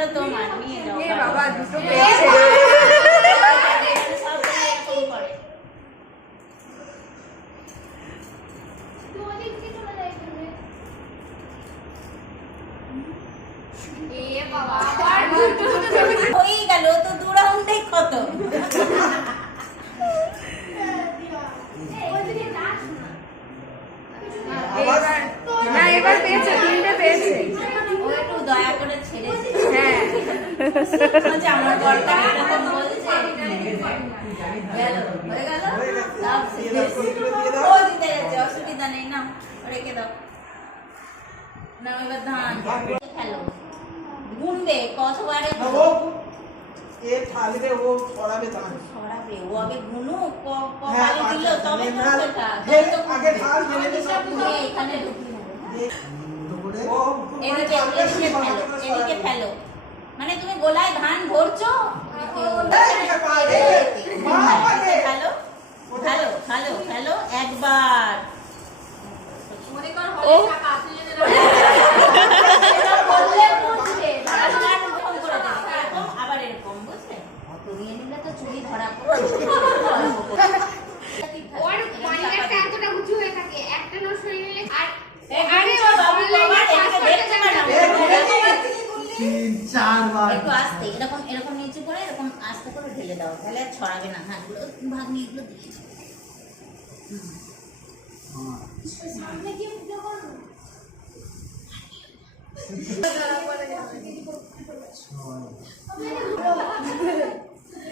ওগুলো তোমার নিয়ে যাও বাবা দুটো পেয়েছে সব এরকম করে হয়ে গেল তো দু রাউন্ডে কত এবার না এবার পেয়েছে তিনটে পেয়েছে ও একটু দয়া করে ছেড়ে দে। হ্যাঁ বলছে, আমার বরটা এরকম বলছে গেল, হয়ে গেল? দাও, ও দিতে যাচ্ছে, অসুবিধা নেই, নাও, রেখে দাও। নাও, এবার ধান। খেলো। গুনবে, কতবারে এ ঠালবে ও ছড়াবে ধান ছড়াবে, ও আগে গুনুক, ক- ক হ্যাঁ, দিল, তবে তো তবে তো আগে গুনবে। ঢাল, সব এখানে ঢুকিয়ে হ্যাঁ? এদিকে এদিকে ফেলো এদিকে ফেলো মানে তুমি গোলায় ধান ভরছো ফেলো ফেলো ফেলো ফেলো একবার ও এটা বললে বুঝবে। আবার এরকম করে দেবে। এরকম, আবার এরকম, বুঝলে? অত নিয়ে নিলে তো চুরি ধরা পড়বে। ওর মানিব্যাগটা এতটা উঁচু হয়ে থাকে একটা নোট সরিয়ে নিলে আর এই গুনছো বাবু, বাবা, এদিকে দেখতে পারো না। তিন চারবার একটু আস্তে এরকম এরকম নিচে করে এরকম আস্তে করে ঢেলে দাও। তাহলে আর ছড়াবে না। হ্যাঁ ভাগ নিয়ে এগুলো দিয়ে করো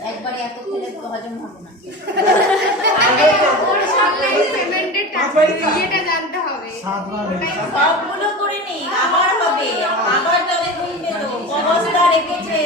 একবারে এত খেলে তো হজম হবে না। সাতবার সবগুলো করে নি আবার হবে আবার তবে গুনবে তো অবস্থা রেখেছে সেটা হুম, তিনবার হবে মানে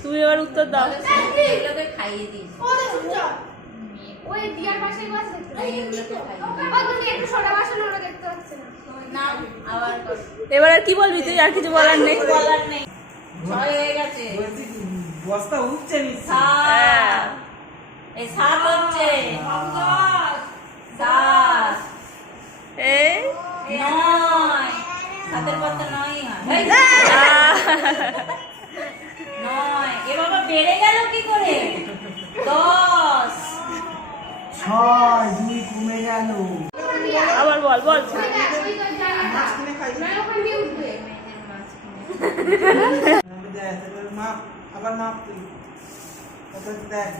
তুই এবার উত্তর দাও এগুলোকে খাইয়ে দিই ও তো চুপচাপ ওই দিয়ার পাশে বাস দেখতে আমি খাইয়ে দিই একটু সরা বাসন ওরা দেখতে পাচ্ছে না না। আবার এবার আর কি বলবি তুই? আর কিছু বলার নেই। কিছু বলার নেই। ছয় হয়ে গেছে। বস্তা উঠছে নিশ্চয় সাত এই সাত হচ্ছে। সাত। এই? নয়। সাতের পর নয় হয়। নয়। এ বাবা বেড়ে গেল কি করে? দশ। ছয় দুই কমে গেল। আবার বল বল। মাছ কিনে খাই দেখ মাপ আবার মাপ তুই। তারপর দেখ।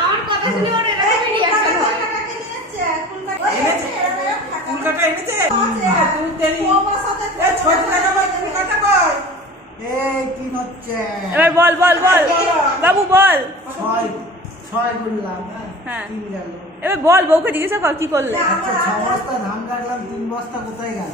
আমার কথা শুনে ওর এরকমই রিয়াকশন হয় এনেছে? এনেছে? তুই দেরি। এ টাকা বা কুলকাটা কই এই তিন হচ্ছে? এবার বল বল বল। বাবু বল। ছয় ছয় বললাম হ্যাঁ। এবার বল বউকে জিজ্ঞাসা কর কি করলে? আচ্ছা ছ বস্তা ধান কাটলাম তিন বস্তা কোথায় গেল?